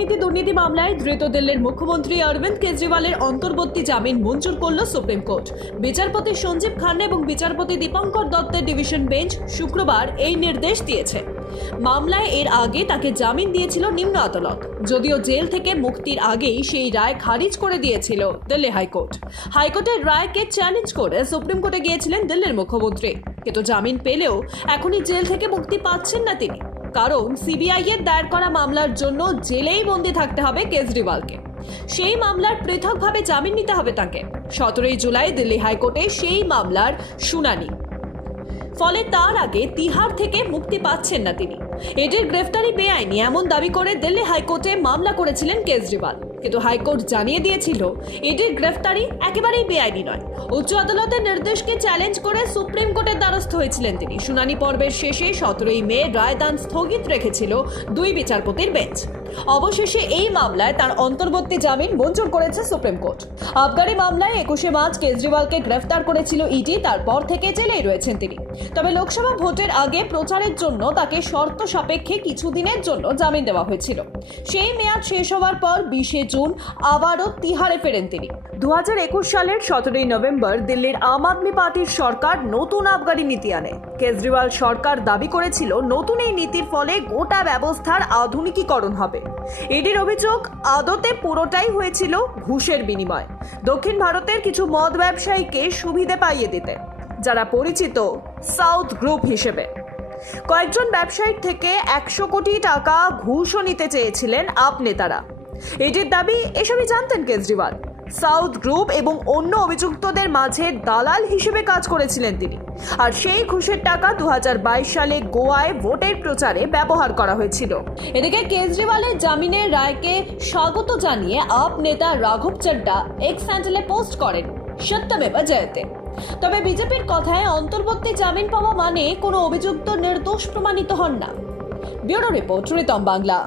নীতি দুর্নীতি মামলায় ধৃত দিল্লির মুখ্যমন্ত্রী অরবিন্দ কেজরিওয়ালের অন্তর্বর্তী জামিন মঞ্জুর করল সুপ্রিম কোর্ট। বিচারপতি সঞ্জীব খান্না এবং বিচারপতি দীপঙ্কর দত্তের ডিভিশন বেঞ্চ শুক্রবার এই নির্দেশ দিয়েছে। মামলায় এর আগে তাকে জামিন দিয়েছিল নিম্ন আদালত, যদিও জেল থেকে মুক্তির আগেই সেই রায় খারিজ করে দিয়েছিল দিল্লি হাইকোর্ট। হাইকোর্টের রায়কে চ্যালেঞ্জ করে সুপ্রিম কোর্টে গিয়েছিলেন দিল্লির মুখ্যমন্ত্রী, কিন্তু জামিন পেলেও এখনই জেল থেকে মুক্তি পাচ্ছেন না তিনি, কারণ সিবিআই এর দায়ের করা মামলার জন্য জেলেই বন্দী থাকতে হবে কেজরিওয়ালকে। সেই মামলার পৃথকভাবে জামিন নিতে হবে তাকে। 17 জুলাই দিল্লি হাইকোর্টে সেই মামলার শুনানি, ফলে তার আগে তিহার থেকে মুক্তি পাচ্ছেন না তিনি। এটির গ্রেফতারি বেআইনি এমন দাবি করে দিল্লি হাইকোর্টে মামলা করেছিলেন কেজরিওয়াল, কিন্তু হাইকোর্ট জানিয়ে দিয়েছিল এটির গ্রেফতারি একেবারেই বেআইনি নয়। উচ্চ আদালতের নির্দেশকে চ্যালেঞ্জ করে সুপ্রিম কোর্টের দ্বারস্থ হয়েছিলেন তিনি। শুনানি পর্বের শেষে 17 মে রায়দান স্থগিত রেখেছিল দুই বিচারপতির বেঞ্চ। অবশেষে এই মামলায় তার অন্তর্বর্তী জামিন মঞ্জুর করেছে সুপ্রিম কোর্ট। আবগারি মামলায় 21 মার্চ কেজরিওয়ালকে গ্রেফতার করেছিল ইডি, তারপর থেকে জেলেই রয়েছেন তিনি। তবে লোকসভা ভোটের আগে প্রচারের জন্য তাকে শর্ত সাপেক্ষে কিছুদিনের জন্য জামিন দেওয়া হয়েছিল। সেই মেয়াদ শেষ হওয়ার পর 20 জুন আবারও তিহারে ফেরেন তিনি। 2021 সালের 17 নভেম্বর দিল্লির আম আদমি পার্টির সরকার নতুন আবগারি নীতি আনে। কেজরিওয়াল সরকার দাবি করেছিল নতুন এই নীতির ফলে গোটা ব্যবস্থার আধুনিকীকরণ হবে। ইডির অভিযোগ, আদতে পুরোটাই হয়েছিল ঘুষের বিনিময়, দক্ষিণ ভারতের কিছু মদ ব্যবসায়ীকে সুবিধে পাইয়ে দিতে, যারা পরিচিত সাউথ গ্রুপ হিসেবে। কয়েকজন ব্যবসায়ীর থেকে 100 কোটি টাকা ঘুষও নিতে চেয়েছিলেন আপ নেতারা। এটির দাবি এসবই জানতেন কেজরিওয়াল। সাউথ গ্রুপ এবং অন্য অভিযুক্তদের মাঝে দালাল হিসেবে কাজ করেছিলেন তিনি। আর সেই ঘুষের টাকা 2022 সালে গোয়ায় ভোটের প্রচারে ব্যবহার করা হয়েছিল। এদিকে কেজরিওয়ালের জামিনের রায়কে স্বাগত জানিয়ে আপ নেতা রাঘব চড্ডা এক্স হ্যান্ডেলে পোস্ট করেন, সত্যমেবা জয়তে। তবে বিজেপির কথায় অন্তর্বর্তী জামিন পাওয়া মানে কোনো অভিযুক্ত নির্দোষ প্রমাণিত হন না। Bureau report, Ritam Bangla.